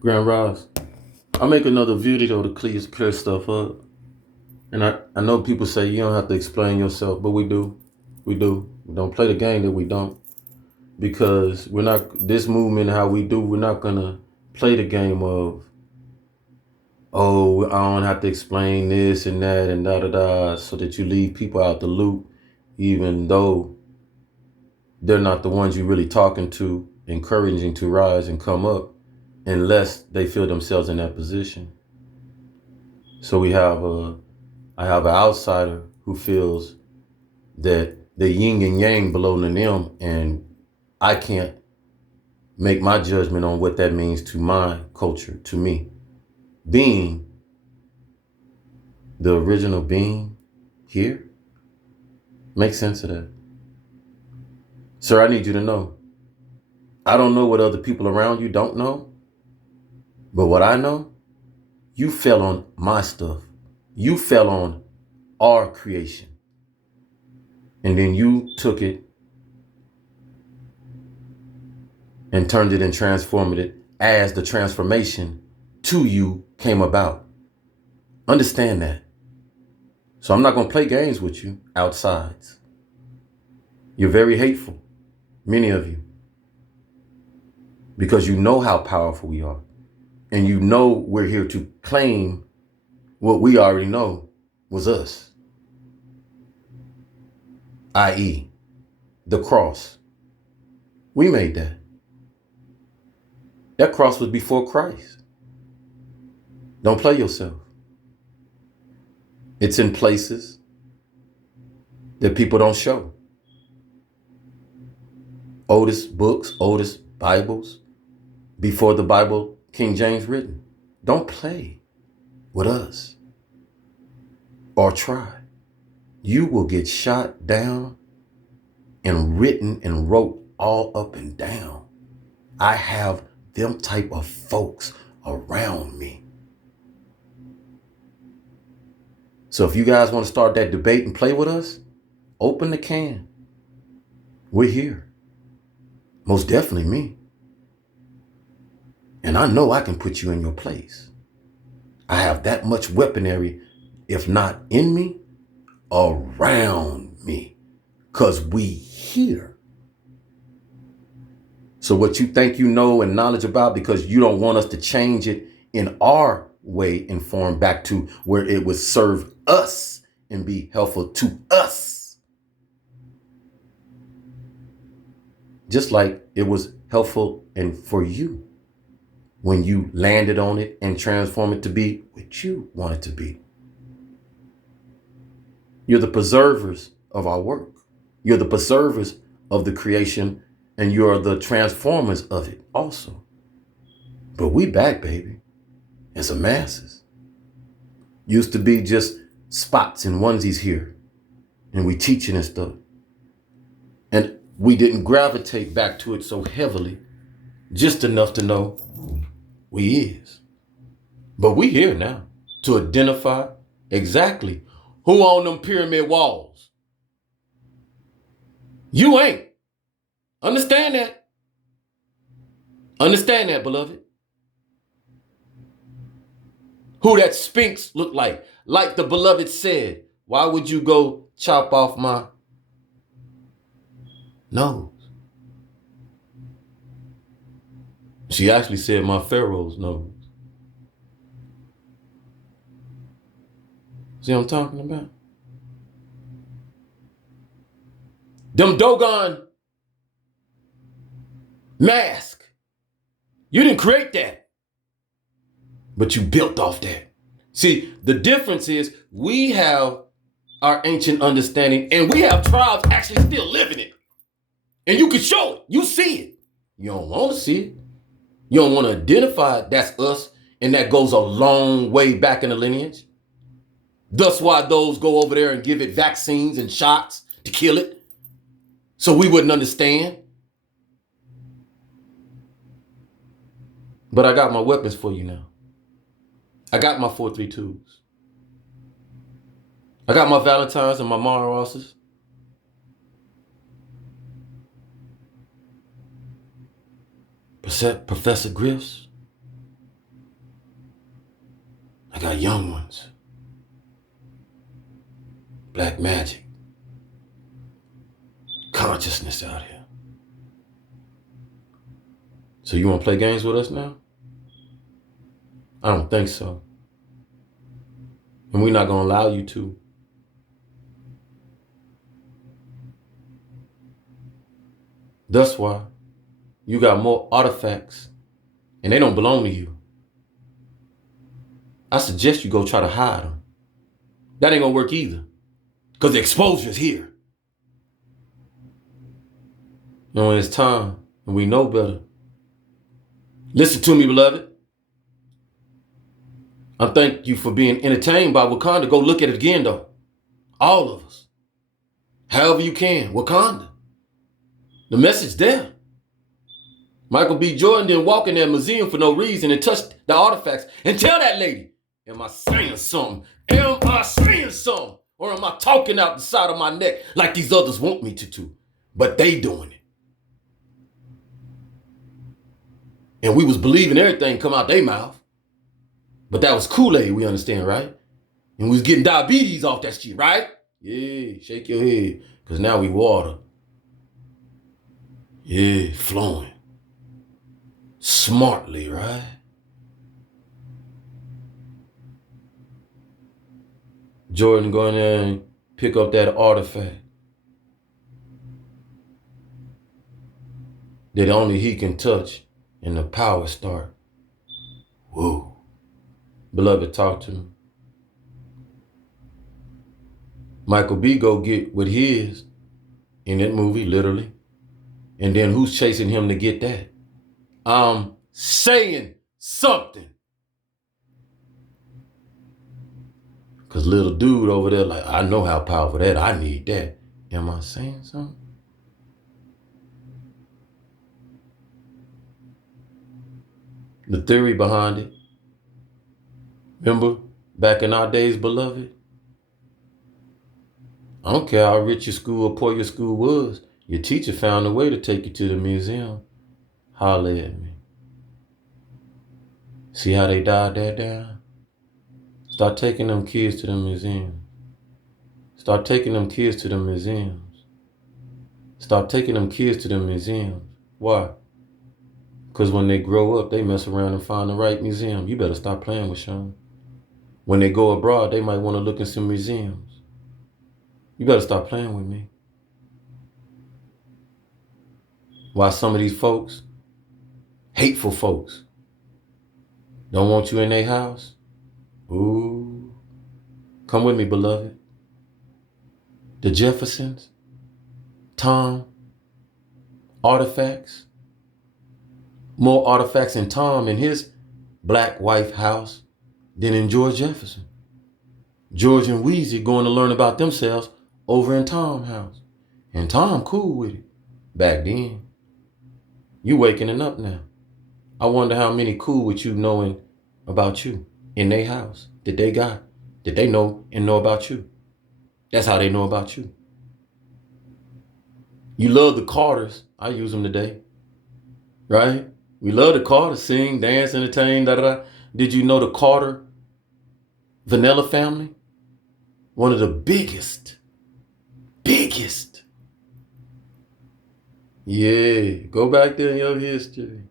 Grand Rise. I'll make another video to clear stuff up. And I know people say you don't have to explain yourself, but we do. We do. We don't play the game that we don't. Because we're not, this movement, how we do, we're not going to play the game of, oh, I don't have to explain this and that and da-da-da, so that you leave people out the loop, even though they're not the ones you're really talking to, encouraging to rise and come up, unless they feel themselves in that position. So I have an outsider who feels that the yin and yang belong to them, and I can't make my judgment on what that means to my culture, to me. Being the original being here, make sense of that. Sir, I need you to know, I don't know what other people around you don't know, but what I know, you fell on my stuff. You fell on our creation. And then you took it and turned it and transformed it as the transformation to you came about. Understand that. So I'm not going to play games with you outsides. You're very hateful, many of you, because you know how powerful we are. And you know we're here to claim what we already know was us, i.e., the cross. We made that. That cross was before Christ. Don't play yourself. It's in places that people don't show. Oldest books, oldest Bibles, before the Bible, King James written. Don't play with us or try. You will get shot down and written and wrote all up and down. I have them type of folks around me. So if you guys want to start that debate and play with us, open the can. We're here. Most definitely me. And I know I can put you in your place. I have that much weaponry, if not in me, around me. Because we here. So what you think you know and knowledge about, because you don't want us to change it in our way and form back to where it would serve us and be helpful to us. Just like it was helpful and for you when you landed on it and transformed it to be what you want it to be. You're the preservers of our work. You're the preservers of the creation, and you're the transformers of it also. But we back, baby. It's a masses. Used to be just spots and onesies here, and we teaching and stuff. And we didn't gravitate back to it so heavily, just enough to know we is. But we here now to identify exactly who on them pyramid walls. You ain't. Understand that. Understand that, beloved. Who that Sphinx looked like. Like the beloved said, why would you go chop off my nose? She actually said my Pharaoh's nose. See what I'm talking about? Them Dogon mask. You didn't create that, but you built off that. See, the difference is we have our ancient understanding, and we have tribes actually still living it. And you can show it. You see it. You don't want to see it. You don't want to identify it. That's us, and that goes a long way back in the lineage. Thus why those go over there and give it vaccines and shots to kill it, so we wouldn't understand. But I got my weapons for you now. I got my 432s. I got my Valentines and my Mara Rosses. Professor Griff's. I got young ones. Black magic. Consciousness out here. So you want to play games with us now? I don't think so. And we're not going to allow you to. That's why you got more artifacts and they don't belong to you. I suggest you go try to hide them. That ain't going to work either. Because the exposure's here. You know, it's time and we know better. Listen to me, beloved. I thank you for being entertained by Wakanda. Go look at it again, though. All of us. However you can. Wakanda. The message there. Michael B. Jordan didn't walk in that museum for no reason and touch the artifacts and tell that lady, am I saying something? Am I saying something? Or am I talking out the side of my neck like these others want me to? But they doing it. And we was believing everything come out their mouth. But that was Kool-Aid, we understand, right? And we was getting diabetes off that shit, right? Yeah, shake your head. Because now we water. Yeah, flowing. Smartly, right? Jordan go in there and pick up that artifact that only he can touch and the power start. Whoa. Beloved, talk to me. Michael B. go get what his in that movie, literally. And then who's chasing him to get that? I'm saying something. Because little dude over there like, I know how powerful that, I need that. Am I saying something? The theory behind it. Remember, back in our days, beloved? I don't care how rich your school or poor your school was. Your teacher found a way to take you to the museum. Holler at me. See how they dialed that down? Start taking them kids to the museum. Start taking them kids to the museums. Start taking them kids to the museums. Why? Because when they grow up, they mess around and find the right museum. You better stop playing with Sean. When they go abroad, they might want to look in some museums. You better stop playing with me. Why some of these folks, hateful folks, don't want you in their house? Ooh. Come with me, beloved. The Jeffersons, Tom, artifacts. More artifacts in Tom in his black wife house than in George Jefferson. George and Weezy going to learn about themselves over in Tom's house. And Tom cool with it. Back then. You waking it up now. I wonder how many cool with you knowing about you in their house that they got, that they know and know about you. That's how they know about you. You love the Carters. I use them today. Right? We love the Carters. Sing, dance, entertain, da-da-da. Did you know the Carter Vanilla family? One of the biggest. Yeah, go back there in your history.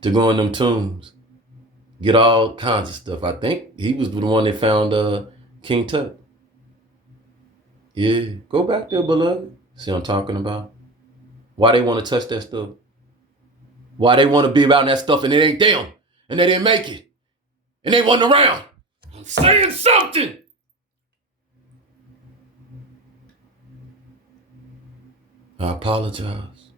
To go in them tombs. Get all kinds of stuff. I think he was the one that found King Tut. Yeah, go back there, beloved. See what I'm talking about? Why they want to touch that stuff? Why they want to be around that stuff and it ain't them. And they didn't make it. And they wasn't around. I'm saying something. I apologize.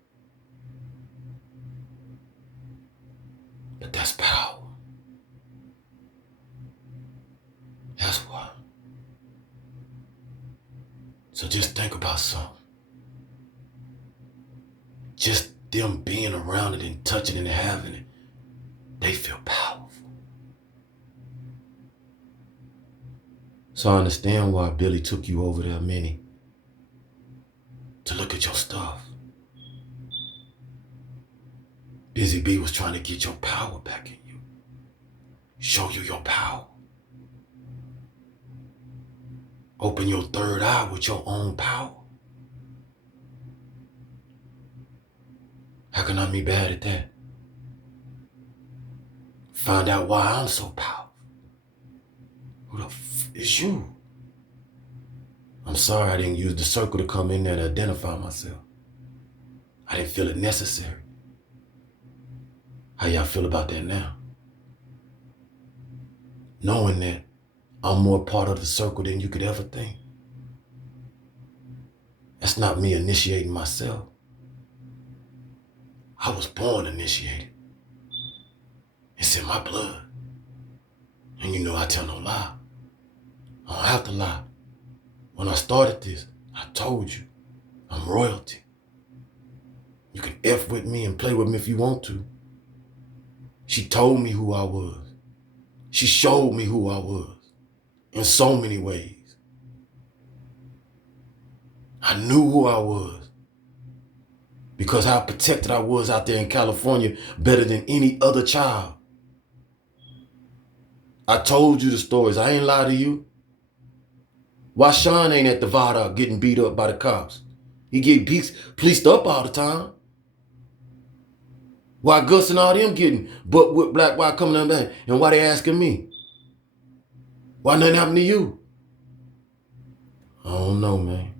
But that's power. That's why. So just think about something. Just them being around it and touching it and having it, they feel powerful. So I understand why Billy took you over there, Minnie, to look at your stuff. Busy Bee was trying to get your power back in you. show you your power. Open your third eye with your own power. How can I be bad at that? Find out why I'm so powerful. Who the f is you? I'm sorry I didn't use the circle to come in there to identify myself. I didn't feel it necessary. How y'all feel about that now? Knowing that I'm more part of the circle than you could ever think. That's not me initiating myself. I was born initiated. It's in my blood. And you know I tell no lie. I don't have to lie. When I started this, I told you, I'm royalty. You can F with me and play with me if you want to. She told me who I was. She showed me who I was in so many ways. I knew who I was because how protected I was out there in California better than any other child. I told you the stories. I ain't lie to you. Why Sean ain't at the viaduct getting beat up by the cops? He get policed up all the time. Why Gus and all them getting butt whipped black while coming down back? And why they asking me? Why nothing happened to you? I don't know, man.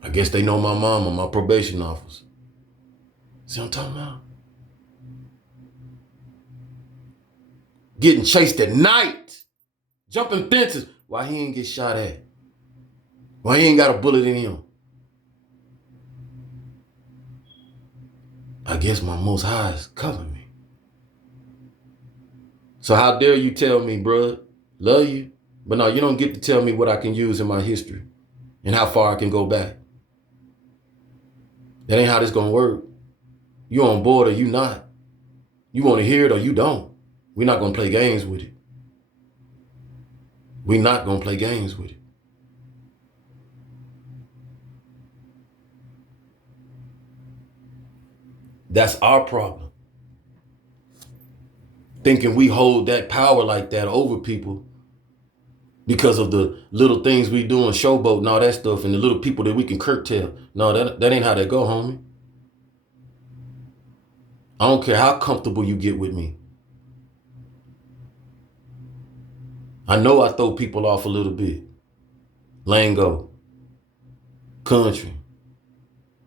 I guess they know my mama, my probation officer. See what I'm talking about? Getting chased at night. Jumping fences. Why he ain't get shot at? Why he ain't got a bullet in him? I guess my Most High is covering me. So how dare you tell me, bruh, love you, but no, you don't get to tell me what I can use in my history and how far I can go back. That ain't how this gonna work. You on board or you not. You want to hear it or you don't. We're not gonna play games with it. We're not gonna play games with it. That's our problem. Thinking we hold that power like that over people because of the little things we do in showboat and all that stuff and the little people that we can curtail. No, that ain't how that go, homie. I don't care how comfortable you get with me. I know I throw people off a little bit. Lingo. Country.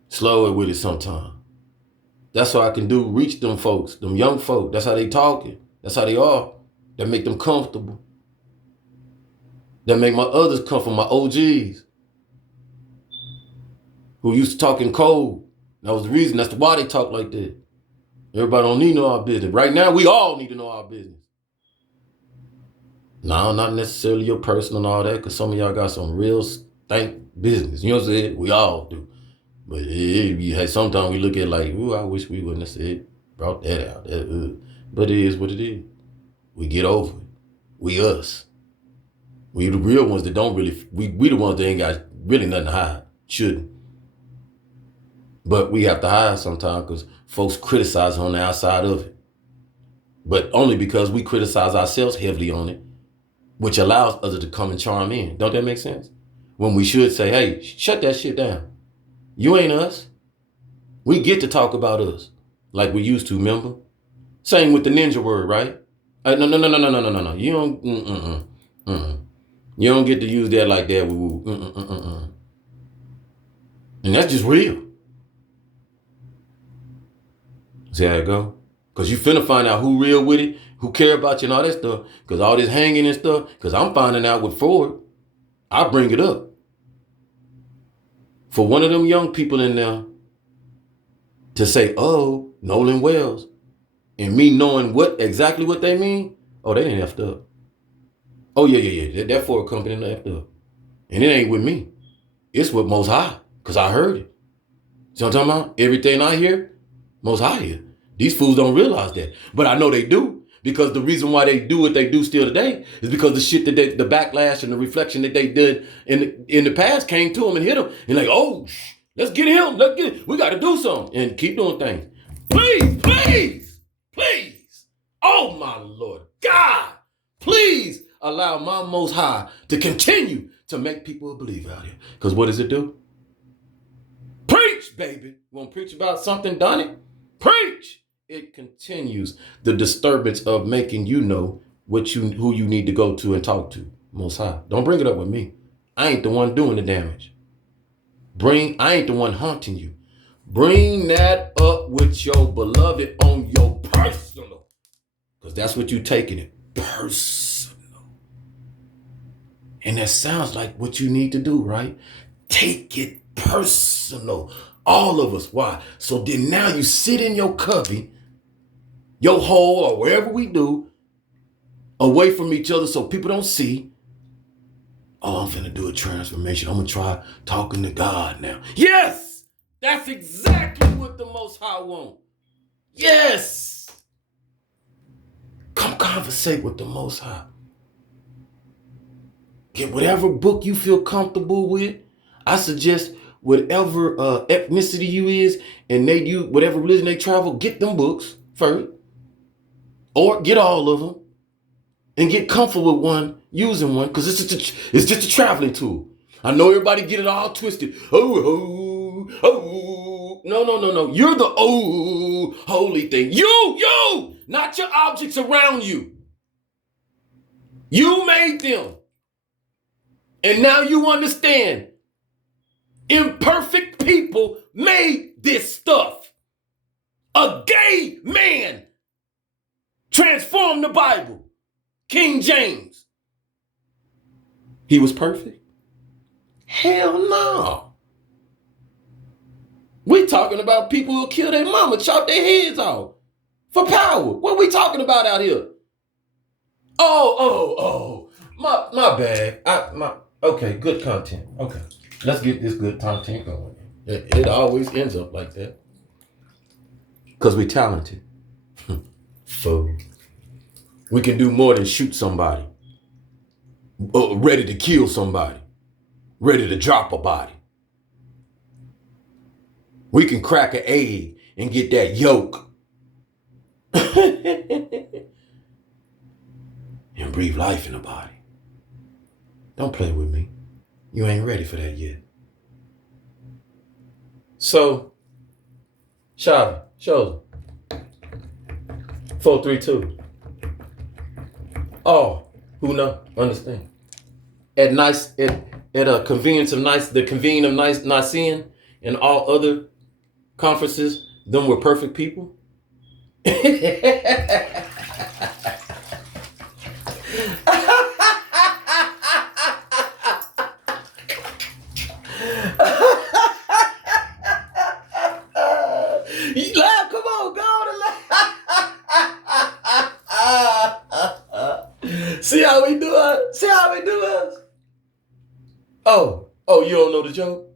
Slow it with it sometimes. That's what I can do. Reach them folks, them young folk. That's how they talking. That's how they are. That make them comfortable. That make my others comfortable, my OGs. Who used to talk in code. That was the reason. That's why they talk like that. Everybody don't need to know our business. Right now, we all need to know our business. No, not necessarily your personal and all that, because some of y'all got some real stank business. You know what I'm saying? We all do. But sometimes we look at it like, ooh, I wish we wouldn't have said, brought that out. But it is what it is. We get over it. We us. We the real ones that don't really, we the ones that ain't got really nothing to hide. Shouldn't. But we have to hide sometimes because folks criticize on the outside of it. But only because we criticize ourselves heavily on it, which allows others to come and chime in. Don't that make sense? When we should say, hey, shut that shit down. You ain't us. We get to talk about us like we used to, remember? Same with the ninja word, right? No. You don't, You don't get to use that like that. And that's just real. See how it go? Because you finna find out who real with it, who care about you and all that stuff. Because all this hanging and stuff, because I'm finding out with Ford, I bring it up. For one of them young people in there to say, oh, Nolan Wells, and me knowing exactly what they mean, oh, they didn't effed up. Oh, yeah. That Ford company didn't effed up. And it ain't with me. It's with Most High, because I heard it. See what I'm talking about? Everything I hear, Most High hear. These fools don't realize that. But I know they do, because the reason why they do what they do still today is because the shit that the backlash and the reflection that they did in the past came to them and hit them. And like, oh, let's get him. We got to do something. And keep doing things. Please. Oh, my Lord. God. allow my Most High to continue to make people believe out here. Because what does it do? Preach, baby. You want to preach about something, Donnie? Preach. It continues the disturbance of making you know who you need to go to and talk to. Most High. Don't bring it up with me. I ain't the one doing the damage. I ain't the one haunting you. Bring that up with your beloved on your personal. Because that's what you taking it. Personal. And that sounds like what you need to do, right? Take it personal. All of us. Why? So then now you sit in your cubby, your hole, or wherever we do, away from each other so people don't see. Oh, I'm finna do a transformation. I'm gonna try talking to God now. Yes! That's exactly what the Most High wants. Yes! Come conversate with the Most High. Get whatever book you feel comfortable with. I suggest whatever ethnicity you is, and whatever religion they travel, get them books first. Or get all of them. And get comfortable with one, using one, because it's just a traveling tool. I know everybody get it all twisted. Oh. No. You're the holy thing. You, not your objects around you. You made them. And now you understand. Imperfect people made this stuff. A gay man transformed the Bible. King James. He was perfect? Hell no. We talking about people who kill their mama, chop their heads off for power. What we talking about out here? Oh. My bad. Okay, good content. Okay. Let's get this good content going. It always ends up like that. Because we talented. Fool. We can do more than shoot somebody. Ready to kill somebody. Ready to drop a body. We can crack an egg and get that yolk. And breathe life in the body. Don't play with me. You ain't ready for that yet. So, Shavi, show 432. Oh, who know? Understand. At a convenience of the convene of Nicene and all other conferences, them were perfect people. Laugh, come on, go on and laugh. See how we do us? Oh, you don't know the joke?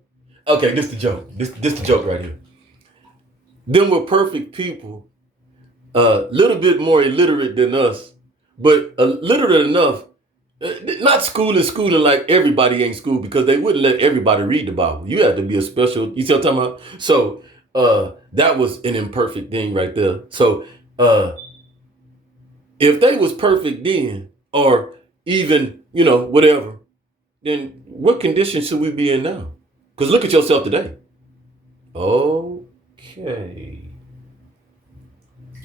Okay, this the joke. This the joke right here. Them were perfect people, a little bit more illiterate than us, but literate enough. Not schooling like everybody ain't school, because they wouldn't let everybody read the Bible. You had to be a special, you see what I'm talking about? So that was an imperfect thing right there. So if they was perfect then, or even, whatever, then what condition should we be in now? Because look at yourself today. Okay.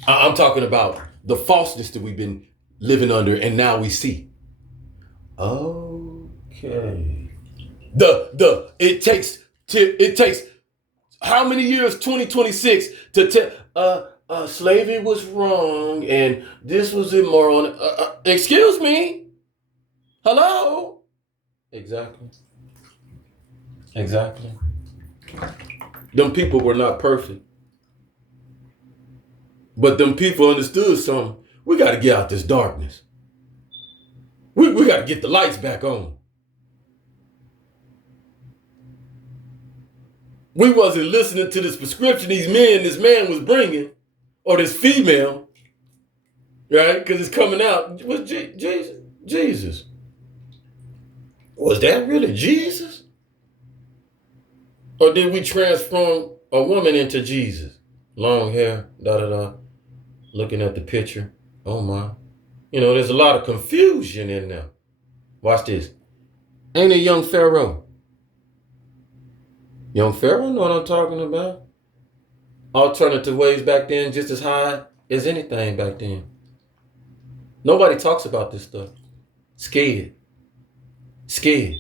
I'm talking about the falseness that we've been living under, and now we see. Okay. It takes how many years? 2026 to tell slavery was wrong and this was immoral. Excuse me. Hello. Exactly. Them people were not perfect, but them people understood something. We got to get out this darkness. We got to get the lights back on. We wasn't listening to this prescription this man was bringing, or this female, right? Because it's coming out. Was Jesus. Was that really Jesus? Or did we transform a woman into Jesus? Long hair, looking at the picture. Oh my. There's a lot of confusion in there. Watch this. Ain't it young Pharaoh? Young Pharaoh know what I'm talking about. Alternative ways back then just as high as anything back then. Nobody talks about this stuff. Scared. Scared.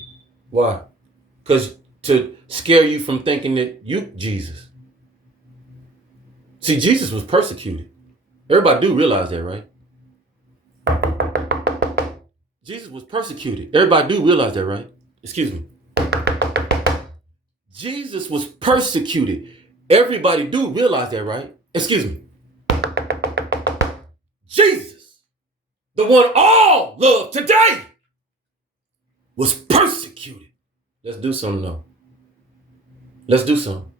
Why? Because to scare you from thinking that you Jesus. See, Jesus was persecuted. Everybody do realize that, right? Jesus was persecuted. Everybody do realize that, right? Excuse me. Jesus was persecuted. Everybody do realize that, right? Excuse me. Jesus, the one all love today, was persecuted. Let's do something now. Let's do something.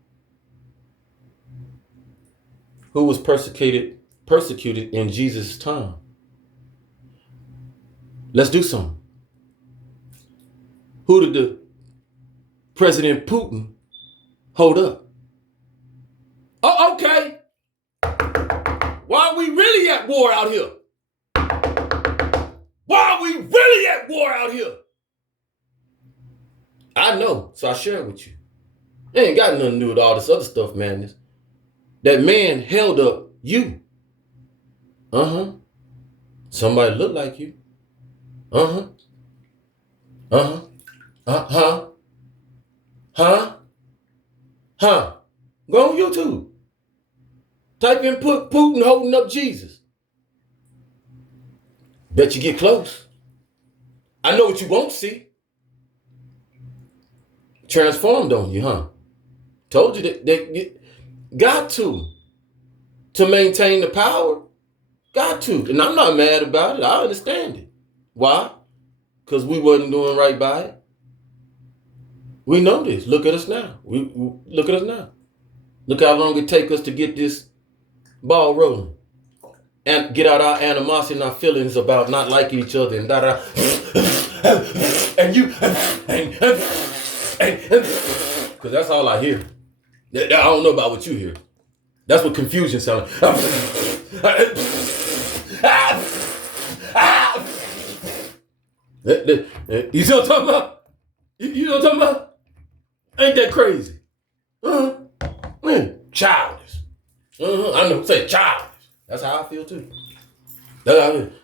Who was persecuted in Jesus' time? Let's do something. Who did the President Putin hold up? Oh, okay. Why are we really at war out here? Why are we really at war out here? I know, so I share it with you. It ain't got nothing to do with all this other stuff, madness. That man held up you. Somebody look like you. Huh? Go on YouTube. Type in Putin holding up Jesus. Bet you get close. I know what you won't see. Transformed on you, huh? Told you that they got to maintain the power. Got to. And I'm not mad about it. I understand it. Why? Because we wasn't doing right by it. We know this. Look at us now. We look at us now. Look how long it take us to get this ball rolling. And get out our animosity and our feelings about not liking each other and da-da. And you because that's all I hear. I don't know about what you hear. That's what confusion sounds like. You see what I'm talking about? You know what I'm talking about? Ain't that crazy? Childish. I know, say childish. That's how I feel too.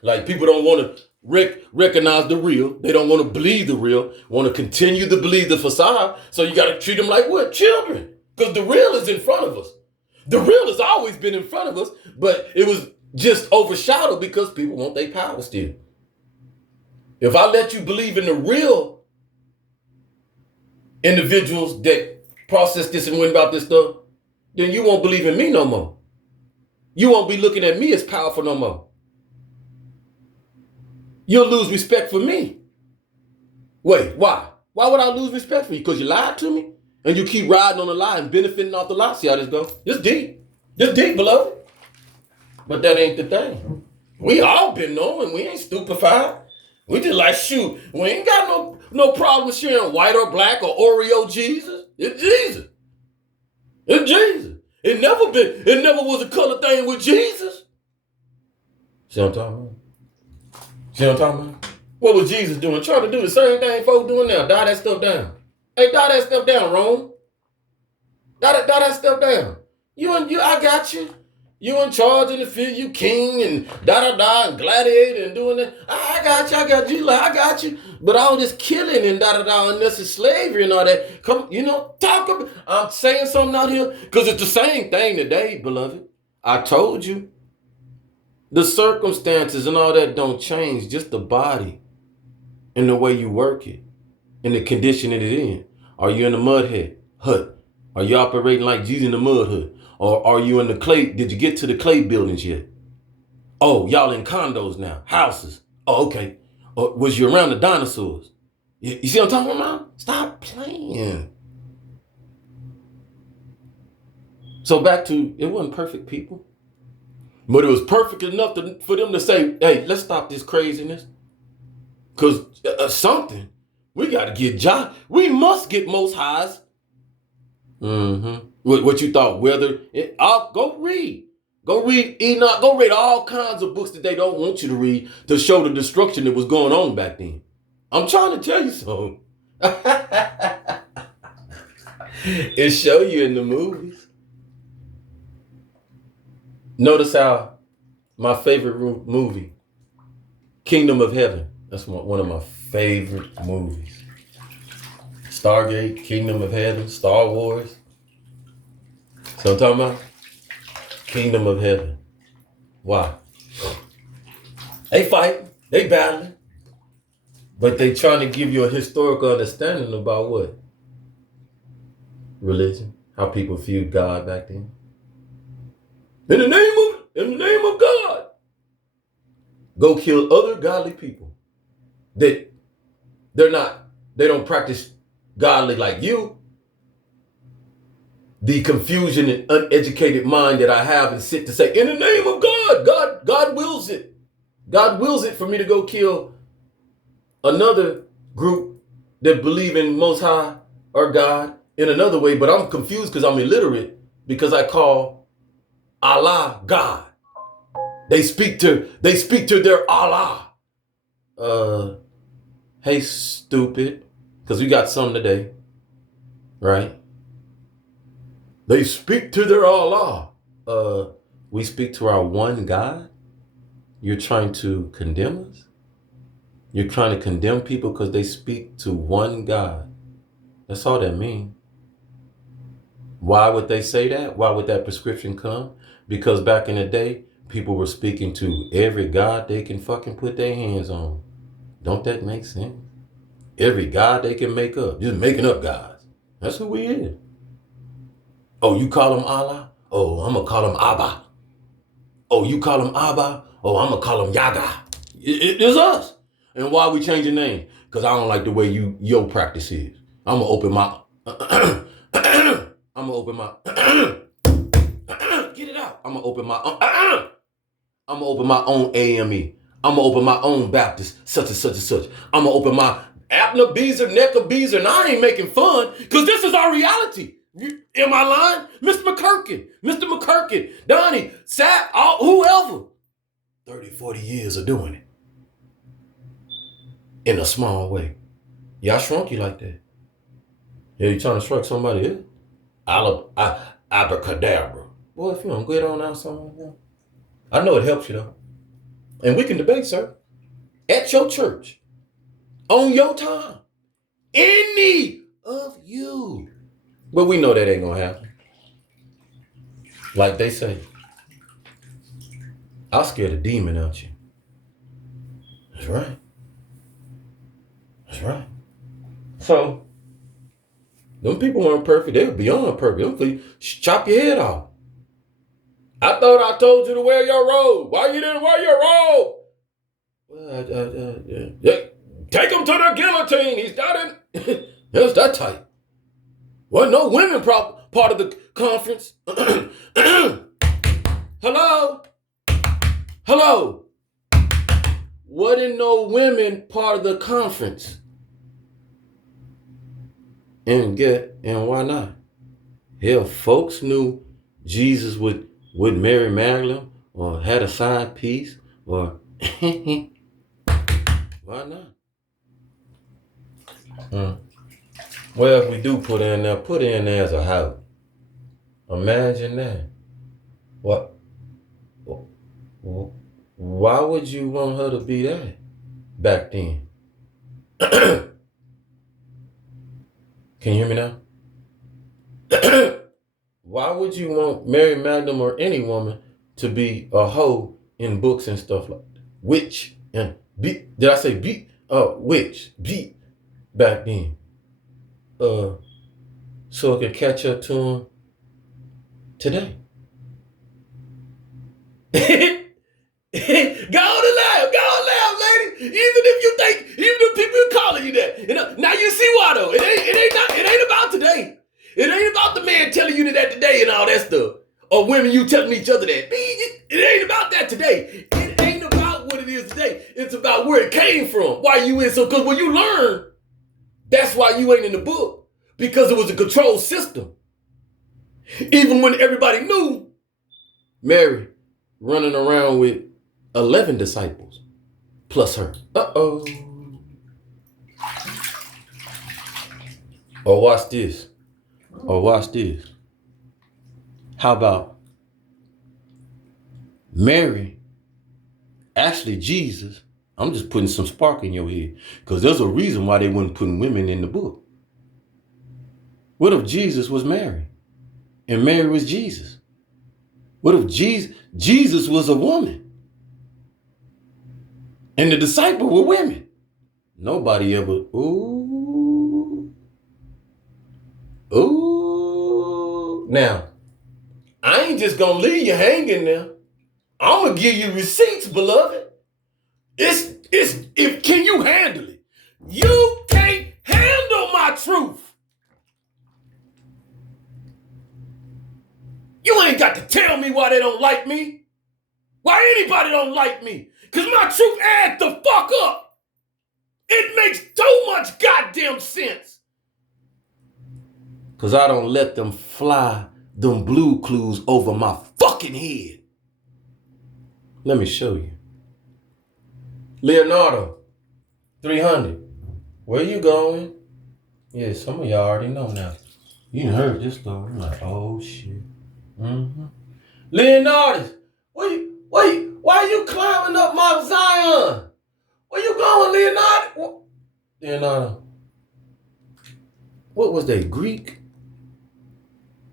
Like people don't want to recognize the real. They don't want to believe the real. Want to continue to believe the facade. So you got to treat them like what? Children. Because the real is in front of us. The real has always been in front of us, but it was just overshadowed because people want their power still. If I let you believe in the real individuals that process this and went about this stuff, then you won't believe in me no more. You won't be looking at me as powerful no more. You'll lose respect for me. Wait, why? Why would I lose respect for you? Because you lied to me? And you keep riding on the lie and benefiting off the lie. See how this goes? It's deep. It's deep, beloved. But that ain't the thing. We all been knowing. We ain't stupefied. We just like, shoot, we ain't got no problem sharing white or black or Oreo Jesus. It's Jesus. It's Jesus. It never was a color thing with Jesus. See what I'm talking about? See what I'm talking about? What was Jesus doing? Trying to do the same thing folks doing now. Die that stuff down. Hey, die that stuff down, Rome. Die that stuff down. I got you. You in charge in the field, you king and and gladiator and doing that. I got you, like, I got you. But all this killing and unnecessary slavery and all that, talk about. I'm saying something out here because it's the same thing today, beloved. I told you. The circumstances and all that don't change, just the body and the way you work it and the condition that it in. Are you in the mud hut? Are you operating like Jesus in the mud hut? Or are you in the clay? Did you get to the clay buildings yet? Oh, y'all in condos now, houses. Oh, okay. Or was you around the dinosaurs? You see what I'm talking about? Stop playing. So back to, it wasn't perfect people. But it was perfect enough for them to say, hey, let's stop this craziness. Because something, we got to get John. We must get Most Highs. What you thought, go read. Go read Enoch. Go read all kinds of books that they don't want you to read to show the destruction that was going on back then. I'm trying to tell you something. It show you in the movies. Notice how my favorite movie, Kingdom of Heaven. That's one of my favorite movies. Stargate, Kingdom of Heaven, Star Wars. So I'm talking about Kingdom of Heaven. Why? They fight, they battling, but they trying to give you a historical understanding about what? Religion, how people viewed God back then. In the name of God, go kill other godly people that they don't practice godly like you. The confusion and uneducated mind that I have and sit to say, in the name of God wills it. God wills it for me to go kill another group that believe in Most High or God in another way, but I'm confused because I'm illiterate because I call Allah God. They speak to their Allah. Hey, stupid, because we got some today, right? They speak to their Allah. We speak to our one God. You're trying to condemn us? You're trying to condemn people because they speak to one God. That's all that means. Why would they say that? Why would that prescription come? Because back in the day, people were speaking to every God they can fucking put their hands on. Don't that make sense? Every God they can make up. Just making up gods. That's who we is. Oh, you call him Allah? Oh, I'm going to call him Abba. Oh, you call him Abba? Oh, I'm going to call him Yaga. It's us. And why we change the name? Because I don't like the way your practice is. I'm going to open my... I'm going to open my... Get it out. I'm going to open my... I'm going to open my own AME. I'm going to open my own Baptist, such and such and such. I'm going to open my Abner Beezer, Necker Beezer, and I ain't making fun because this is our reality. Am I lying? Mr. McKirkin, Donnie, Sap, whoever. 30, 40 years of doing it. In a small way. Yeah, I shrunk you like that. Yeah, you trying to shrunk somebody else? Abracadabra. Boy, if you don't get on out something like that. I know it helps you though. And we can debate, sir. At your church. On your time. Any of you. But we know that ain't gonna happen. Like they say. I'll scare the demon out you. That's right. That's right. So, them people weren't perfect. They were beyond perfect. Them chop your head off. I thought I told you to wear your robe. Why you didn't wear your robe? Well, take him to the guillotine. He's not in. It's that tight. Wasn't no women part of the conference. Hello. Wasn't no women part of the conference. And why not? Hell, folks knew Jesus would marry Magdalene or had a side piece or why not? Well, if we do put in there as a house. Imagine that. What? Why would you want her to be that back then? Can you hear me now? Why would you want Mary Magdalene or any woman to be a hoe in books and stuff like that? Witch and beat. Did I say beat? Witch. Beat back then. So it could catch up to him today. Go on laugh, lady. Even if people are calling you that. Now you see why though. It ain't about today. It ain't about the man telling you that today and all that stuff. Or women you telling each other that. It ain't about that today. It ain't about what it is today. It's about where it came from. Why you in so, because when you learn, that's why you ain't in the book. Because it was a control system. Even when everybody knew Mary running around with 11 disciples plus her. Or watch this. Or watch this. How about Mary, actually Jesus? I'm just putting some spark in your head. Because there's a reason why they weren't putting women in the book. What if Jesus was Mary? And Mary was Jesus? What if Jesus was a woman? And the disciples were women? Nobody ever, ooh. Now, I ain't just gonna leave you hanging there. I'm gonna give you receipts, beloved. Can you handle it? You can't handle my truth. You ain't got to tell me why they don't like me. Why anybody don't like me. Because my truth adds the fuck up. It makes too much goddamn sense. Because I don't let them fly them blue clues over my fucking head. Let me show you. Leonardo, 300. Where you going? Yeah, some of y'all already know now. You done heard this story. I'm like, oh shit. Leonardo, why you climbing up Mount Zion? Where you going, Leonardo? Leonardo, what was they, Greek?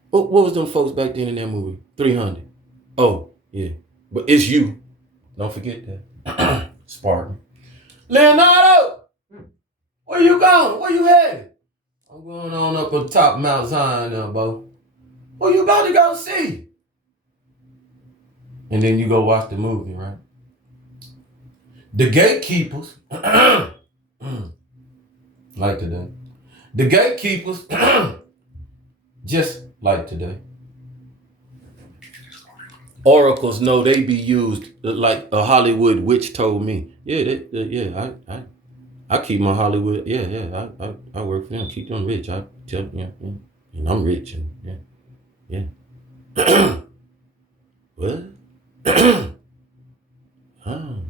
What was them folks back then in that movie? 300. Oh, yeah. But it's you. Don't forget that. Spartan. Leonardo, where you going? Where you headed? I'm going on up on top Mount Zion now, Bo. Where you about to go see? And then you go watch the movie, right? The gatekeepers, like today. The gatekeepers, just like today. Oracles know they be used like a Hollywood witch told me. Yeah, I keep my Hollywood. Yeah, I work for them. Keep them rich. I tell you, and I'm rich. And yeah. What?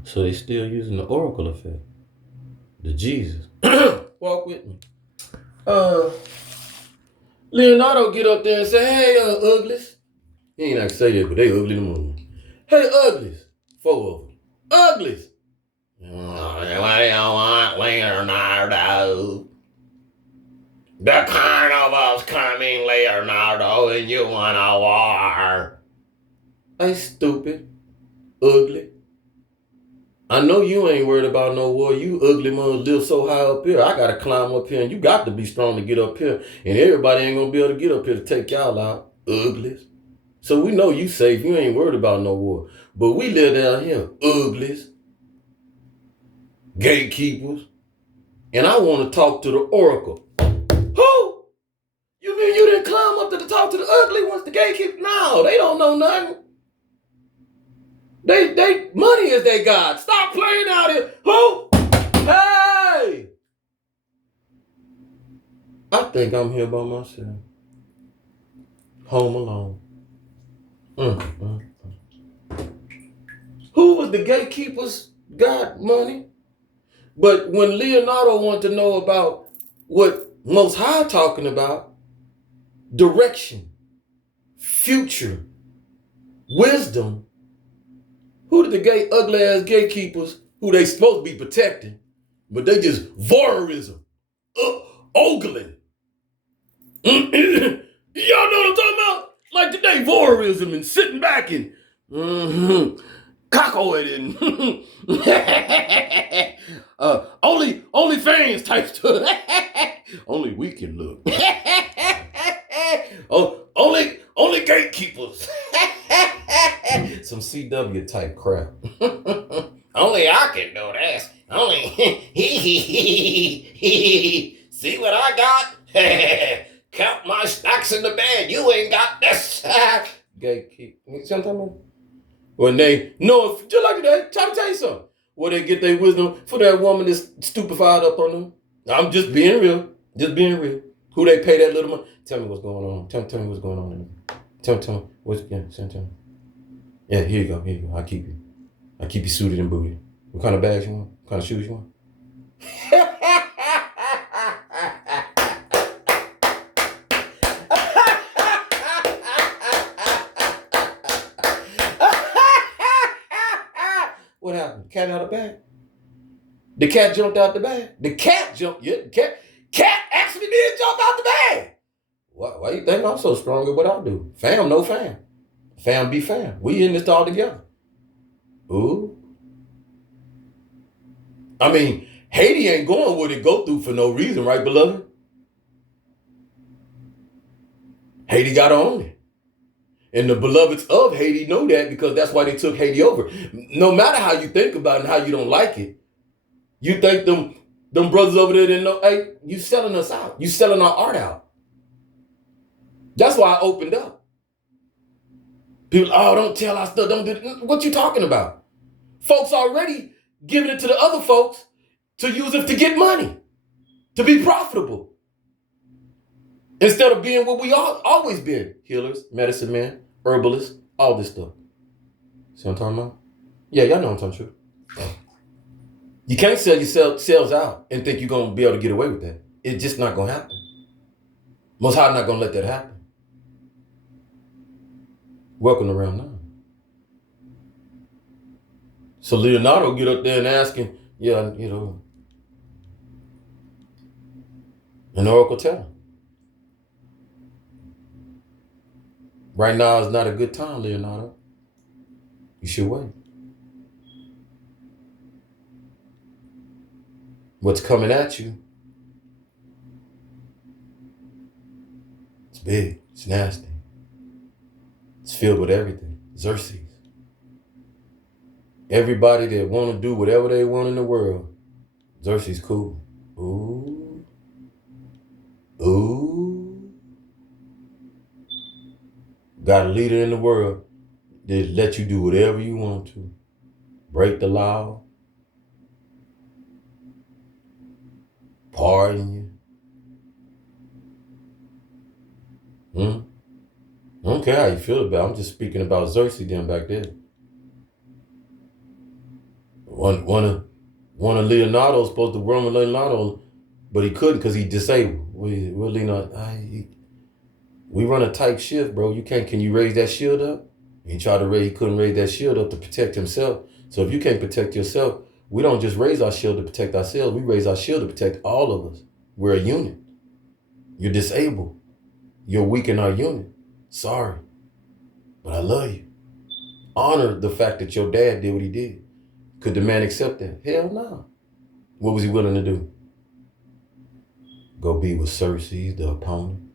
So they still using the Oracle effect. The Jesus. Walk with me. Leonardo get up there and say, hey, uglies. He ain't like to say that, but they ugly the moon. Hey, uglies. 4 of them. Uglies. What do you want, Leonardo? The carnival's coming, Leonardo, and you want a war. Hey, stupid. Ugly. I know you ain't worried about no war. You ugly mother live so high up here. I gotta climb up here, and you got to be strong to get up here. And everybody ain't gonna be able to get up here to take y'all out. Uglies. So we know you safe. You ain't worried about no war. But we live down here. Uglies. Gatekeepers. And I want to talk to the Oracle. Who? You mean you didn't climb up to talk to the ugly ones, the gatekeepers? No, they don't know nothing. They money is their God. Stop playing out here. Who? Hey! I think I'm here by myself. Home alone. Who was the gatekeepers? God money. But when Leonardo wanted to know about what Most High talking about, direction, future, wisdom, who did the ugly ass gatekeepers who they supposed to be protecting, but they just voyeurism, ogling. Y'all know what I'm talking about? Like today, voyeurism and sitting back and cockoing and only fans type stuff. Only we can look. Only gatekeepers. Some CW type crap. Only I can do this. Only see what I got? Count my stacks in the bed. You ain't got this. Gatekeep. You see what I'm talking about? When they know, just like that, try to tell you something. Where they get their wisdom for that woman that's stupefied up on them. I'm just being real. Just being real. Who they pay that little money? Tell me what's going on. Tell me what's going on. Tell me what's tell me. Yeah, here you go. I keep you suited and booted. What kind of bags you want? What kind of shoes you want? What happened? Cat out of the bag. The cat jumped out the bag. The cat jumped. Yeah, cat actually did jump out the bag. Why you think I'm so strong at what I do? Fam, no fam. Fam be fam. We in this all together. Ooh. I mean, Haiti ain't going what it go through for no reason, right, beloved? Haiti got to own it. And the beloveds of Haiti know that because that's why they took Haiti over. No matter how you think about it and how you don't like it, you think them brothers over there didn't know, hey, you selling us out. You selling our art out. That's why I opened up. People, oh, don't tell our stuff. Don't do it. What you talking about? Folks already giving it to the other folks to use it to get money, to be profitable. Instead of being what we always been. Healers, medicine men, herbalists, all this stuff. See what I'm talking about? Yeah, y'all know what I'm talking about. You can't sell your cells out and think you're going to be able to get away with that. It's just not going to happen. Most High not going to let that happen. Welcome to round 9. So Leonardo get up there and asking, yeah, you know, an oracle tell him. Right now is not a good time, Leonardo. You should wait. What's coming at you? It's big. It's nasty. It's filled with everything. Xerxes. Everybody that want to do whatever they want in the world, Xerxes cool. Ooh. Ooh. Got a leader in the world that let you do whatever you want to. Break the law. Pardon you. I don't care how you feel about it. I'm just speaking about Xerxes then back there. One of Leonardo's supposed to run with Leonardo, but he couldn't because he disabled. We run a tight shift, bro. You can't. Can you raise that shield up? He tried to raise. He couldn't raise that shield up to protect himself. So if you can't protect yourself, we don't just raise our shield to protect ourselves. We raise our shield to protect all of us. We're a unit. You're disabled. You're weak in our unit. Sorry, but I love you. Honor the fact that your dad did what he did. Could the man accept that? Hell no. What was he willing to do? Go be with Xerxes, the opponent.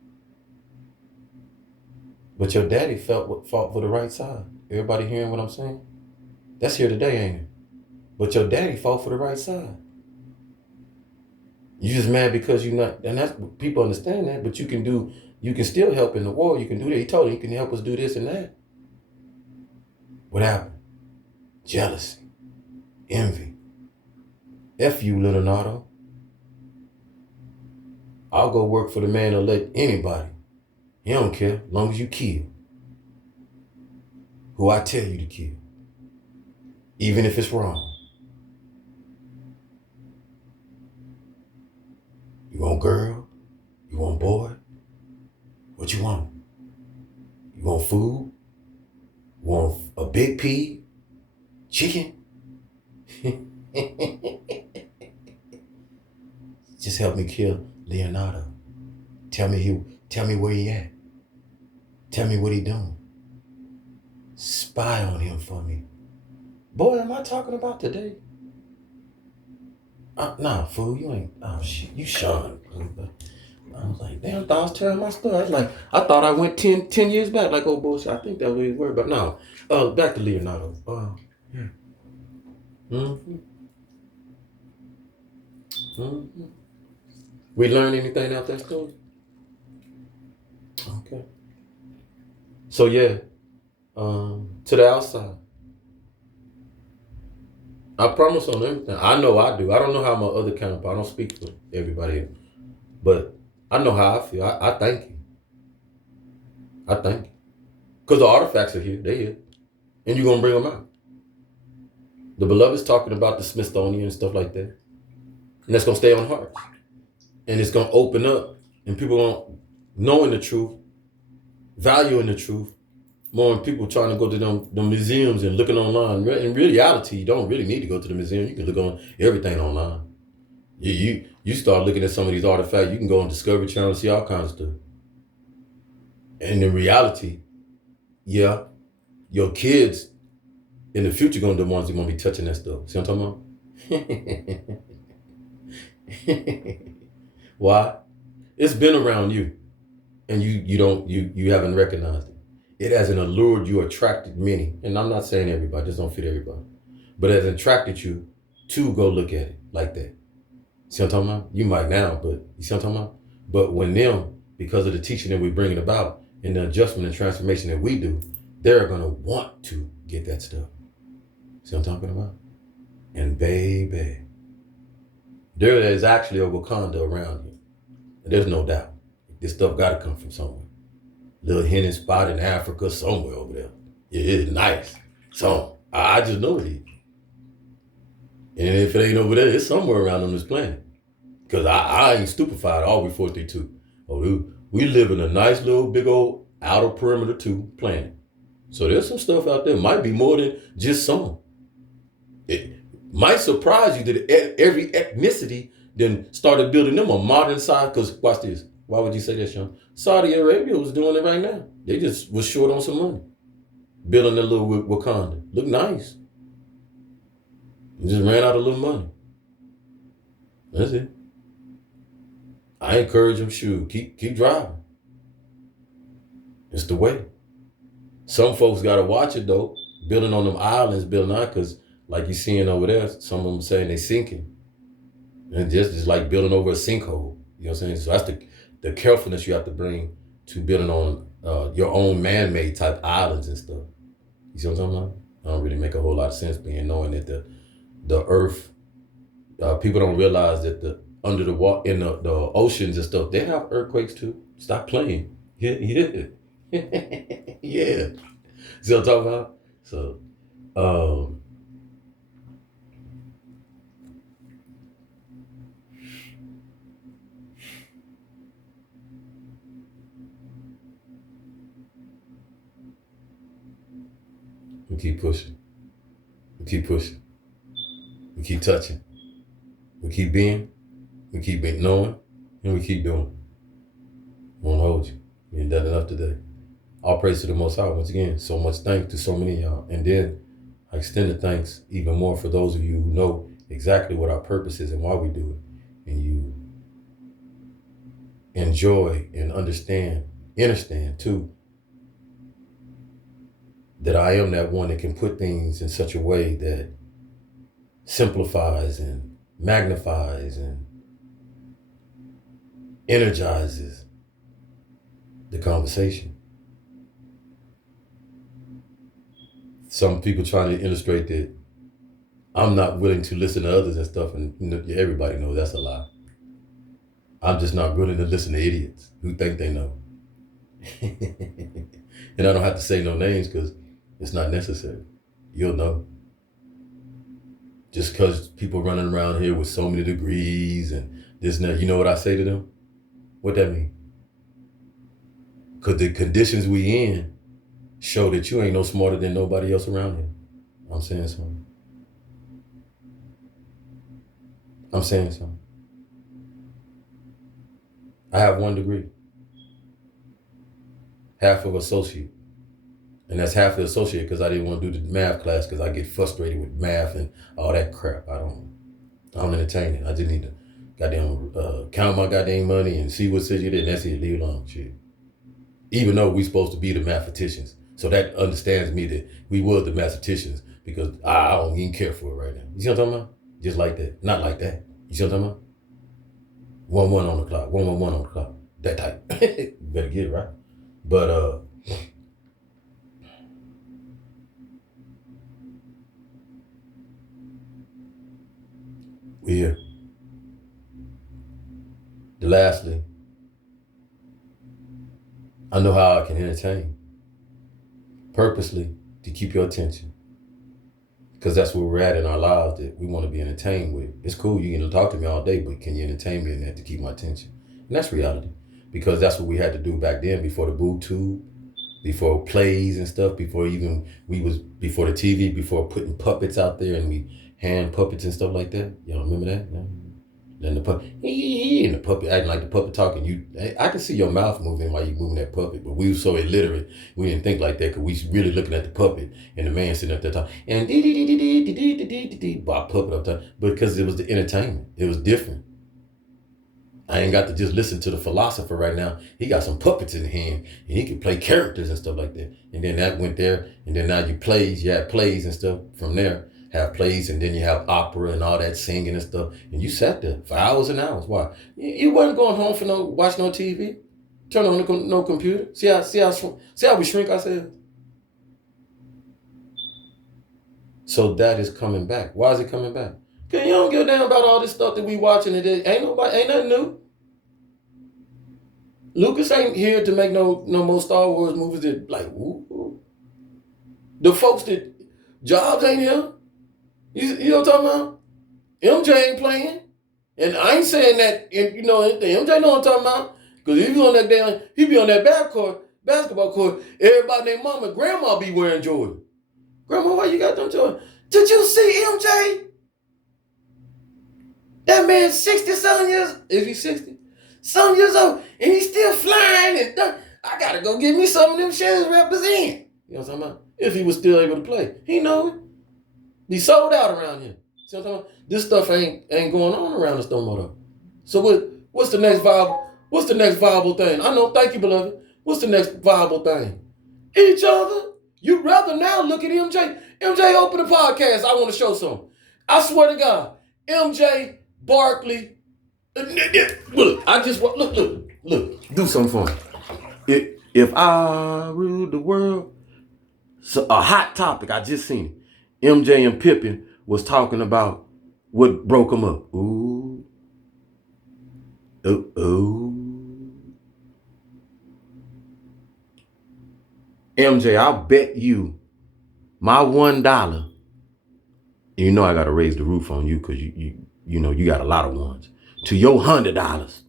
But your daddy fought for the right side. Everybody hearing what I'm saying? That's here today, ain't it? But your daddy fought for the right side. You just mad because you're not, and that's people understand that, but you can still help in the war. You can do that. He told him you can help us do this and that. What happened? Jealousy. Envy. F you, Leonardo. I'll go work for the man or let anybody. He don't care, as long as you kill who I tell you to kill, even if it's wrong. You want girl? You want boy? What you want? You want food? You want a big pig? Chicken? Just help me kill Leonardo. Tell me where he at. Tell me what he doing. Spy on him for me. Boy, am I talking about today? Nah, fool, you ain't. Oh shit, you Sean. I was like, damn, I thought I was telling my story. I thought I went 10 years back. Like, oh bullshit. I think that was his word, but no. Back to Leonardo. Yeah. We learned anything out that story? Okay. So yeah, to the outside. I promise on everything. I know I do. I don't know how my other counterpart. I don't speak for everybody else. But I know how I feel. I thank you. I thank you. Because the artifacts are here. They're here. And you're going to bring them out. The beloved's talking about the Smithsonian and stuff like that. And that's going to stay on hearts. And it's going to open up. And people going to knowing the truth, valuing the truth, More than people trying to go to them museums and looking online. In reality, you don't really need to go to the museum. You can look on everything online. You start looking at some of these artifacts. You can go on Discovery Channel and see all kinds of stuff. And in reality, yeah, your kids in the future gonna be the ones that gonna be touching that stuff. See what I'm talking about? Why? It's been around you, and you haven't recognized it. It hasn't allured you, attracted many, and I'm not saying everybody, this don't fit everybody, but it has attracted you to go look at it like that. See what I'm talking about? You might now, but you see what I'm talking about? But when them, because of the teaching that we bring it about and the adjustment and transformation that we do, they're gonna want to get that stuff. See what I'm talking about? And baby, there is actually a Wakanda around you. There's no doubt. This stuff gotta come from somewhere. Little hidden spot in Africa, somewhere over there. It is nice. So I just know it is. And if it ain't over there, it's somewhere around on this planet. Because I ain't stupefied all before 432. Oh, we live in a nice little big old outer perimeter 2 planet. So there's some stuff out there. Might be more than just some. It might surprise you that every ethnicity then started building them a modern side. Because watch this. Why would you say that, Sean? Saudi Arabia was doing it right now. They just was short on some money. Building their little Wakanda. Look nice. They just ran out of little money. That's it. I encourage them, shoot, keep driving. It's the way. Some folks got to watch it, though. Building on them islands, building out, because like you seeing over there, some of them saying they sinking. And just like building over a sinkhole. You know what I'm saying? So that's the carefulness you have to bring to building on your own man-made type islands and stuff. You see what I'm talking about? I don't really make a whole lot of sense being knowing that the earth, people don't realize that under the water, in the oceans and stuff, they have earthquakes too. Stop playing. Yeah. Yeah. See what I'm talking about? So, we keep pushing. We keep pushing. We keep touching. We keep being. We keep knowing. And we keep doing. Won't hold you. You ain't done enough today. All praise to the Most High. Once again, so much thanks to so many of y'all. And then I extend the thanks even more for those of you who know exactly what our purpose is and why we do it. And you enjoy and understand too, that I am that one that can put things in such a way that simplifies and magnifies and energizes the conversation. Some people trying to illustrate that I'm not willing to listen to others and stuff, and everybody knows that's a lie. I'm just not willing to listen to idiots who think they know. And I don't have to say no names because it's not necessary. You'll know. Just because people running around here with so many degrees and this and that, you know what I say to them? What that mean? Because the conditions we in show that you ain't no smarter than nobody else around here. I'm saying something. I have 1 degree. Half of associate. And that's half the associate because I didn't want to do the math class because I get frustrated with math and all that crap. I don't entertain it. I just need to goddamn count my goddamn money and see what city it is, and that's it. Leave it alone. Shit. Even though we supposed to be the mathematicians. So that understands me that we were the mathematicians because I don't even care for it right now. You see what I'm talking about? Just like that. Not like that. You see what I'm talking about? 1-1 on the clock. 1-1 on the clock. That type. You better get it right. But we're here. Lastly, I know how I can entertain purposely to keep your attention. Because that's where we're at in our lives that we want to be entertained with. It's cool, you can talk to me all day, but can you entertain me in that to keep my attention? And that's reality. Because that's what we had to do back then before the boob tube, before plays and stuff, before the TV, before putting puppets out there and we hand puppets and stuff like that. Y'all remember that? Yeah. Then the puppet, and the puppet acting like the puppet talking. I can see your mouth moving while you moving that puppet, but we were so illiterate, we didn't think like that because we really looking at the puppet and the man sitting up there talking and by puppet up there, because it was the entertainment. It was different. I ain't got to just listen to the philosopher right now. He got some puppets in hand and he can play characters and stuff like that. And then that went there, and then now you have plays and stuff from there. Have plays, and then you have opera and all that singing and stuff. And you sat there for hours and hours. Why? You wasn't going home for watch no TV. Turn on no computer. See how we shrink ourselves. So that is coming back. Why is it coming back? Because you don't give a damn about all this stuff that we watching today. Ain't nothing new. Lucas ain't here to make no more Star Wars movies that like, ooh. The folks that Jobs ain't here. You know what I'm talking about? MJ ain't playing. And I ain't saying that, MJ know what I'm talking about. Because he be on that basketball court, everybody named mama, grandma be wearing Jordan. Grandma, why you got them Jordan? Did you see MJ? That man's 60-something years, is he 60? Some years old, and he's still flying and I gotta go get me some of them shoes represent. You know what I'm talking about? If he was still able to play. He know it. He sold out around here. See what I'm talking about? This stuff ain't going on around us no more though. So what's the next viable thing? I know, thank you, beloved. What's the next viable thing? Each other. You'd rather now look at MJ. MJ, open the podcast. I want to show something. I swear to God, MJ, Barkley. Look, look. Do something for me. If I ruled the world, so a hot topic, I just seen it. MJ and Pippen was talking about what broke them up. Ooh. MJ, I'll bet you my $1. You know I gotta raise the roof on you because you know you got a lot of ones. To your $100.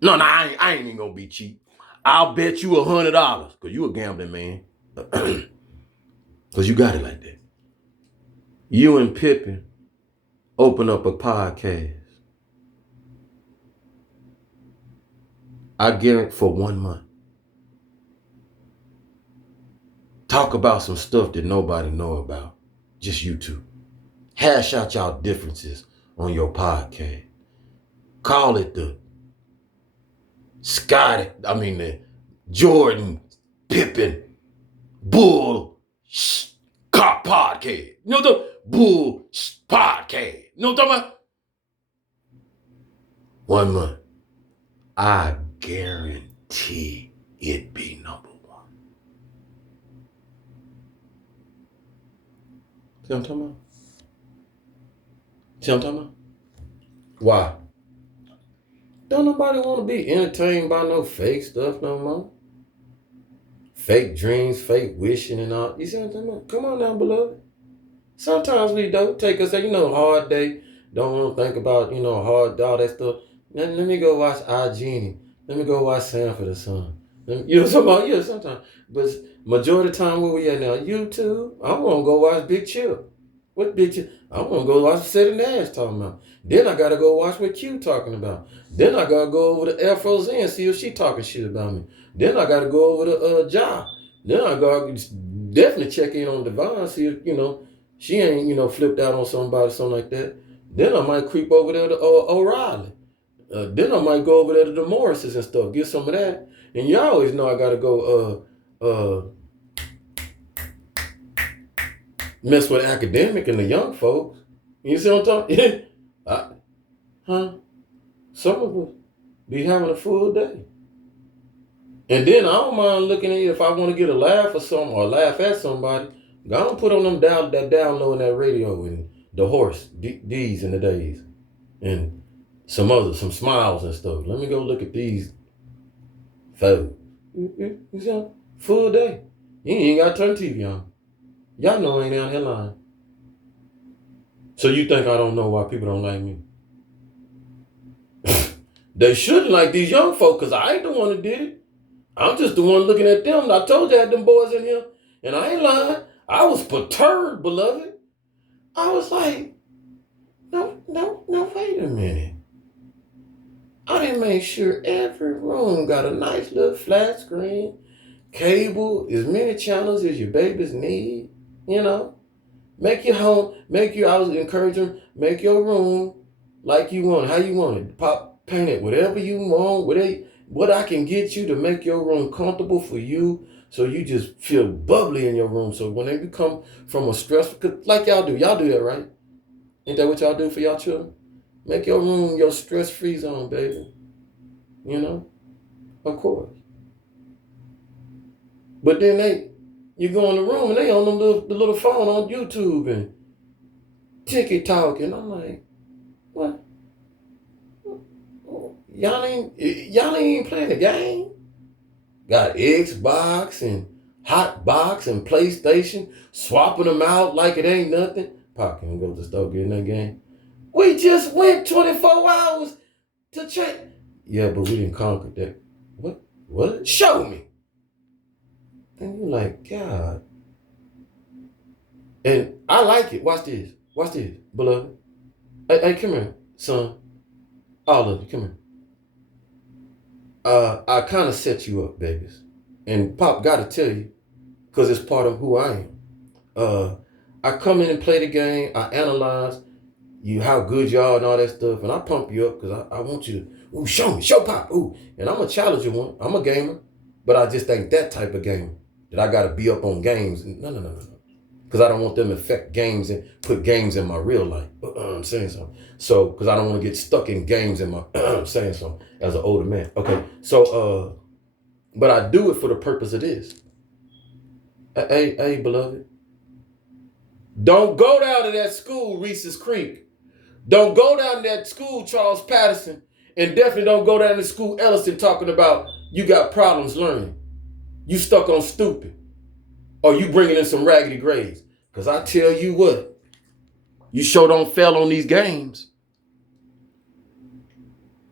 No, I ain't even gonna be cheap. I'll bet you $100 because you a gambling man. Because you got it like that. You and Pippen open up a podcast. I guarantee for 1 month. Talk about some stuff that nobody know about. Just you two. Hash out y'all differences on your podcast. Call it the Jordan Pippen Bull podcast. You know the Bull podcast. You know what I'm talking about? 1 month. I guarantee it be number one. See what I'm talking about? See what I'm talking about? Why? Don't nobody want to be entertained by no fake stuff no more. Fake dreams, fake wishing and all. You see what I'm talking about? Come on now, beloved. Sometimes we don't take us, hard day. Don't want to think about, hard, all that stuff. Let me go watch Genie. Let me go watch Sanford or something. You know what I'm talking about? Yeah, sometimes. But majority of the time, where we at now? YouTube. I want to go watch Big Chip. What Big Chip? I want to go watch City Nash talking about. Then I got to go watch what Q talking about. Then I got to go over to Afro's and see if she talking shit about me. Then I got to go over to Ja. Then I got to definitely check in on Devon, see if, she ain't, flipped out on somebody, something like that. Then I might creep over there to O'Reilly. Then I might go over there to the Morrises and stuff, get some of that. And you always know I got to go mess with academic and the young folks. You see what I'm talking? Some of us be having a full day. And then I don't mind looking at it if I want to get a laugh or something or laugh at somebody. I don't put on them that download in that radio and the horse, D's and the days. And some smiles and stuff. Let me go look at these folks. You see, full day. You ain't got to turn TV on. Y'all know I ain't down here lying. So you think I don't know why people don't like me? They shouldn't like these young folk because I ain't the one that did it. I'm just the one looking at them. I told you I had them boys in here, and I ain't lying. I was perturbed, beloved. I was like, no, wait a minute. I didn't make sure every room got a nice little flat screen, cable, as many channels as your babies need, you know. Make your home, I was encouraging, make your room like you want it, how you want it. Paint it, whatever you want, what I can get you to make your room comfortable for you so you just feel bubbly in your room. So when they come from a stress, like y'all do that, right? Ain't that what y'all do for y'all children? Make your room your stress-free zone, baby. You know? Of course. But then you go in the room and they on the little phone on YouTube and TikTok, and I'm like, what? Y'all ain't even playing the game? Got Xbox and Hotbox and PlayStation, swapping them out like it ain't nothing. Pop can go to the store getting that game. We just went 24 hours to check. Yeah, but we didn't conquer that. What? Show me. And you're like, God. And I like it. Watch this, beloved. Hey, come here, son. All of you, come here. I kind of set you up, babies. And Pop got to tell you, because it's part of who I am. I come in and play the game. I analyze you, how good you are and all that stuff. And I pump you up because I want you to, ooh, show Pop. Ooh. And I'm a challenger one. I'm a gamer. But I just ain't that type of gamer that I got to be up on games. No. Because I don't want them to affect games and put games in my real life. I'm saying something. So, because I don't want to get stuck in games in my, I'm saying something as an older man. Okay. So, but I do it for the purpose of this. Hey, beloved. Don't go down to that school, Reese's Creek. Don't go down to that school, Charles Patterson. And definitely don't go down to school, Elliston, talking about you got problems learning. You stuck on stupid. Or you bringing in some raggedy grades. Because I tell you what, you sure don't fail on these games.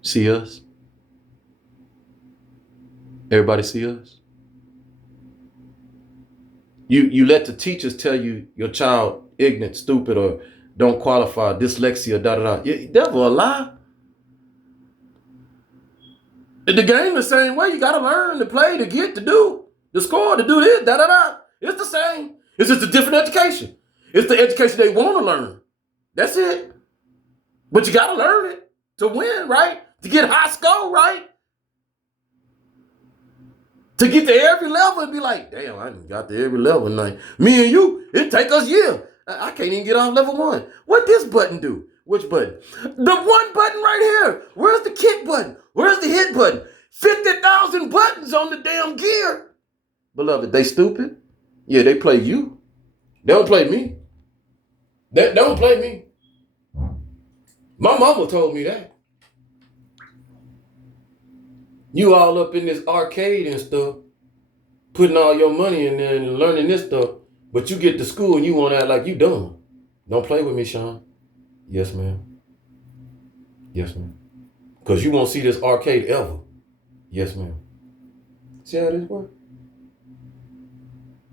See us? Everybody see us? You let the teachers tell you your child ignorant, stupid, or don't qualify, dyslexia, da-da-da. Devil a lie. The game the same way. You got to learn to play, to get, to do, to score, to do this, da-da-da. It's the same. It's just a different education. It's the education they want to learn. That's it. But you got to learn it to win, right? To get high score, right? To get to every level and be like, damn, I done got to every level tonight. Me and you, it take us years. I can't even get off level 1. What this button do? Which button? The one button right here. Where's the kick button? Where's the hit button? 50,000 buttons on the damn gear. Beloved, they stupid? Yeah, they play you. They don't play me. They don't play me. My mama told me that. You all up in this arcade and stuff, putting all your money in there and learning this stuff, but you get to school and you want to act like you dumb. Don't play with me, Sean. Yes, ma'am. Yes, ma'am. Because you won't see this arcade ever. Yes, ma'am. See how this works?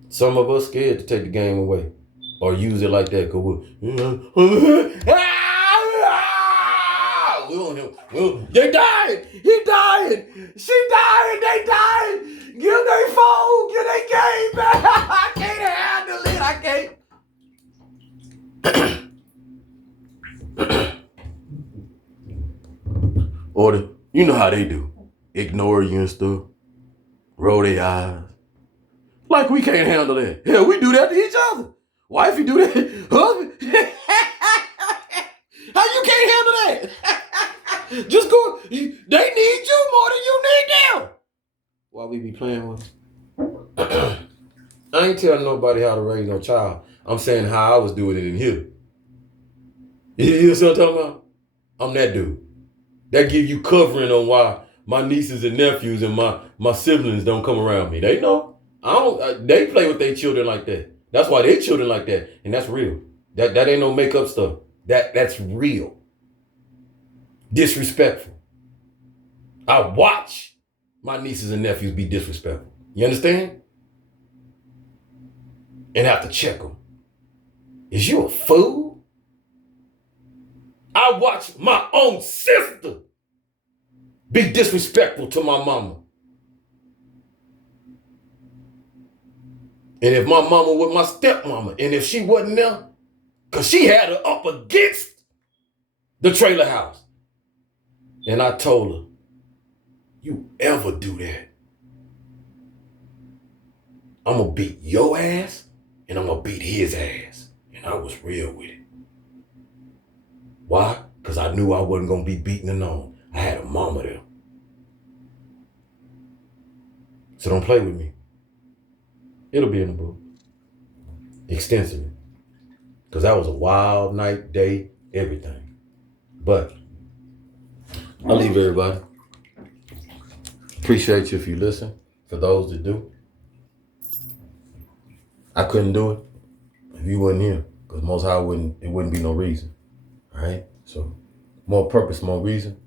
Some of us scared to take the game away or use it like that because they died. He died. She died. They died. Give their phone. Give their game back. I can't handle it. I can't. Or you know how they do. Ignore you and stuff. Roll their eyes. Like we can't handle that. Hell, we do that to each other. Wifey do that. Husband. How you can't handle that? Just go. They need you more than you need them. Why we be playing with them? I ain't telling nobody how to raise no child. I'm saying how I was doing it in here. You know what I'm talking about? I'm that dude. That give you covering on why my nieces and nephews and my siblings don't come around me. They know. They play with their children like that. That's why they children like that. And that's real. That ain't no makeup stuff. That's real. Disrespectful. I watch my nieces and nephews be disrespectful. You understand? And have to check them. Is you a fool? I watched my own sister be disrespectful to my mama. And if my mama was my stepmama, and if she wasn't there, because she had her up against the trailer house. And I told her, you ever do that, I'm going to beat your ass, and I'm going to beat his ass. And I was real with it. Why? Because I knew I wasn't going to be beaten alone. I had a mama there. So don't play with me. It'll be in the book. Extensively. Because that was a wild night, day, everything. But I'll leave everybody. Appreciate you if you listen. For those that do. I couldn't do it if you wasn't here. Because Most High it wouldn't be no reason. All right? So more purpose, more reason.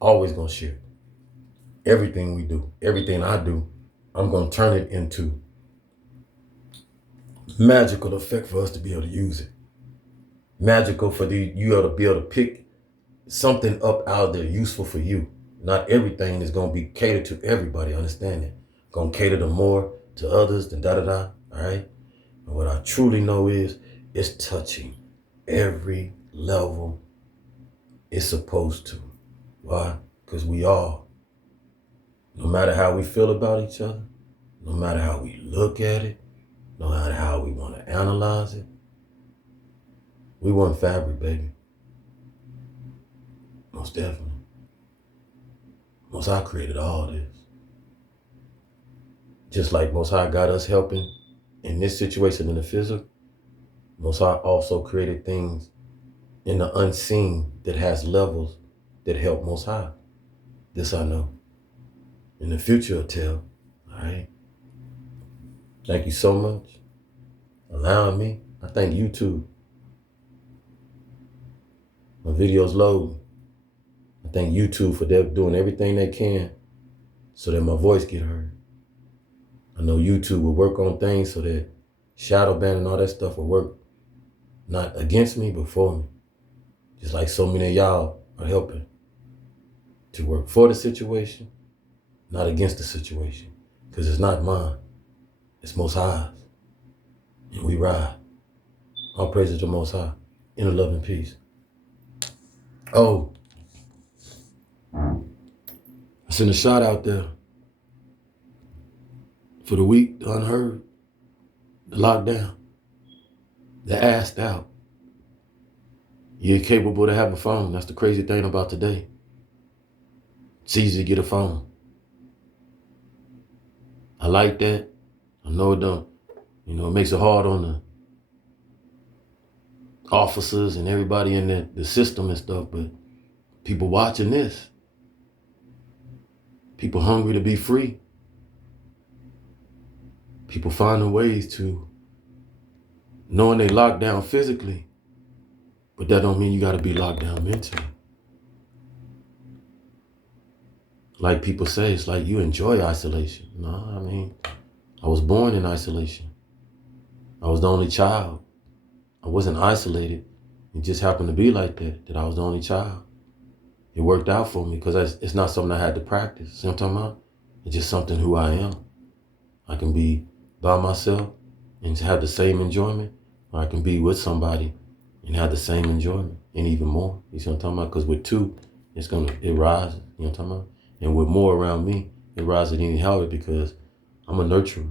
Always going to share. Everything we do, everything I do, I'm going to turn it into magical effect for us to be able to use it. Magical for you to be able to pick something up out there useful for you. Not everything is going to be catered to everybody. Understand that? Going to cater to more to others than da-da-da. All right? And what I truly know is it's touching every level it's supposed to. Why? Because we all, no matter how we feel about each other, no matter how we look at it, no matter how we want to analyze it, we one fabric, baby. Most definitely. Most High created all this. Just like Most High got us helping in this situation in the physical, Most High also created things in the unseen that has levels that help Most High. This I know. In the future I'll tell. All right. Thank you so much. Allowing me. I thank YouTube. My videos load. I thank YouTube for doing everything they can so that my voice get heard. I know YouTube will work on things so that shadow ban and all that stuff will work not against me, but for me. Just like so many of y'all are helping to work for the situation, not against the situation. Because it's not mine. It's Most High's. And we ride. All praises to Most High. In the love and peace. Oh. I sent a shot out there for the weak, the unheard, the lockdown, the asked out. You're capable to have a phone. That's the crazy thing about today. It's easy to get a phone. I like that. I know it don't. It makes it hard on the officers and everybody in the system and stuff, but people watching this. People hungry to be free. People finding ways to, knowing they locked down physically, but that don't mean you got to be locked down mentally. Like people say, it's like you enjoy isolation. No, I mean, I was born in isolation. I was the only child. I wasn't isolated. It just happened to be like that I was the only child. It worked out for me because it's not something I had to practice. See what I'm talking about? It's just something who I am. I can be by myself and have the same enjoyment, or I can be with somebody and have the same enjoyment and even more. You see what I'm talking about? Because with two, it rises. You know what I'm talking about? And with more around me, it rises even harder because I'm a nurturer.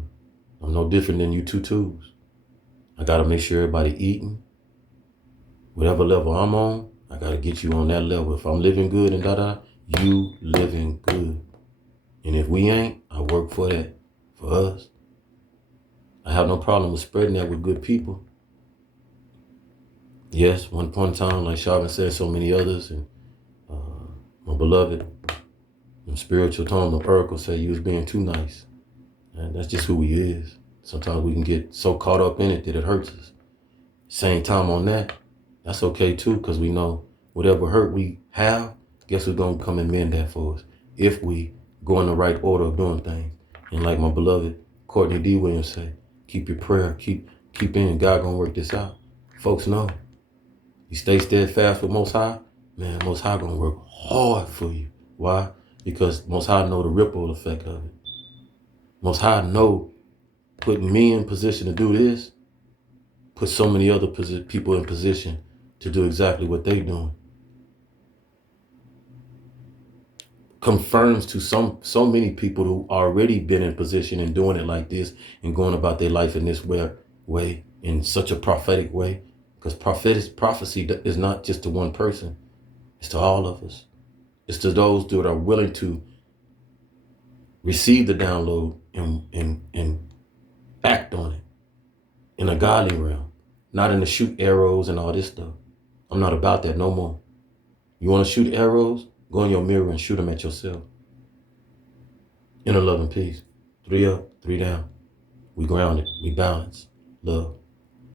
I'm no different than you two twos. I got to make sure everybody eating. Whatever level I'm on, I got to get you on that level. If I'm living good and you living good. And if we ain't, I work for that, for us. I have no problem with spreading that with good people. Yes, one point in time, like Sharvin said, so many others, and my beloved, in spiritual tone, the oracle said you was being too nice. And that's just who he is. Sometimes we can get so caught up in it that it hurts us. Same time on that, that's okay too, because we know whatever hurt we have, guess who's going to come and mend that for us if we go in the right order of doing things. And like my beloved Courtney D. Williams say, keep your prayer, keep in, God gonna work this out. Folks know, you stay steadfast with Most High, man, Most High gonna work hard for you. Why? Because Most High know the ripple effect of it. Most High know putting me in position to do this, put so many other people in position to do exactly what they doing. Confirms to so many people who already been in position and doing it like this and going about their life in this way in such a prophetic way. Because prophecy is not just to one person, it's to all of us. It's to those that are willing to receive the download and act on it in a godly realm, not in the shoot arrows and all this stuff. I'm not about that no more. You want to shoot arrows? Go in your mirror and shoot them at yourself. Inner love and peace. 3 up, 3 down. We grounded. We balanced. Love.